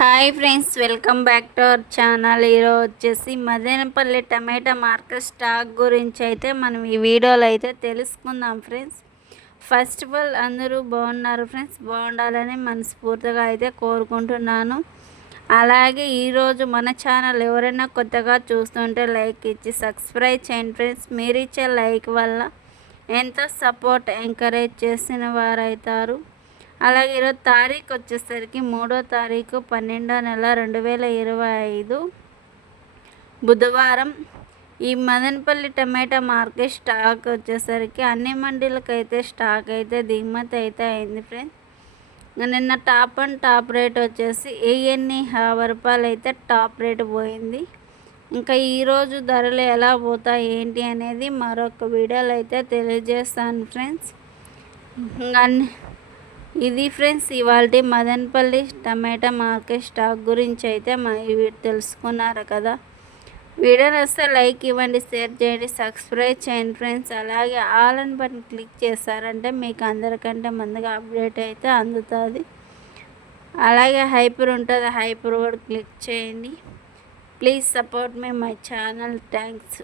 Hi friends welcome back to our channel. ఈరోజు వచ్చేసి మదనపల్లి టమాటా market stock గురించి అయితే మనం ఈ వీడియోలో అయితే తెలుసుకుందాం ఫ్రెండ్స్. ఫస్ట్ ఆఫ్ ఆల్ అందరూ బాగున్నారు ఫ్రెండ్స్. బాగుండాలని మనస్ఫూర్తిగా అయితే కోరుకుంటున్నాను. అలాగే ఈరోజు మన ఛానల్ ఎవరైనా కొత్తగా చూస్తుంటే లైక్ ఇచ్చి సబ్స్క్రైబ్ చేయండి ఫ్రెండ్స్. మీరు ఇచ్చే లైక్ వల్ల ఎంతో సపోర్ట్ ఎంకరేజ్ చేసిన వారైతారు. అలాగే ఈరోజు తారీఖు వచ్చేసరికి మూడో తారీఖు పన్నెండో నెల రెండు వేల ఇరవై ఐదు. బుధవారం ఈ మదనపల్లి టమాటా మార్కెట్ స్టాక్ వచ్చేసరికి అన్ని మండీలకైతే స్టాక్ అయితే దిగుమతి అయితే అయింది ఫ్రెండ్స్. నిన్న టాప్ అండ్ టాప్ రేట్ వచ్చేసి ఏఎన్ని యాభై రూపాయలు అయితే టాప్ రేట్ పోయింది. ఇంకా ఈరోజు ధరలు ఎలా పోతాయి ఏంటి అనేది మరొక వీడియోలో అయితే తెలియజేస్తాను ఫ్రెండ్స్. ఇంకా ఇది ఫ్రెండ్స్ ఇవాళ మదనపల్లి టమాటా మార్కెట్ స్టాక్ గురించి అయితే తెలుసుకున్నారు కదా. వీడియో వస్తే లైక్ ఇవ్వండి షేర్ చేయండి సబ్స్క్రైబ్ చేయండి ఫ్రెండ్స్. అలాగే ఆల్ అని బటన్ క్లిక్ చేశారంటే మీకు అందరికంటే ముందుగా అప్డేట్ అయితే అందుతుంది. అలాగే హైపర్ ఉంటుంది హైపర్ కూడా క్లిక్ చేయండి. Please support me my channel. Thanks.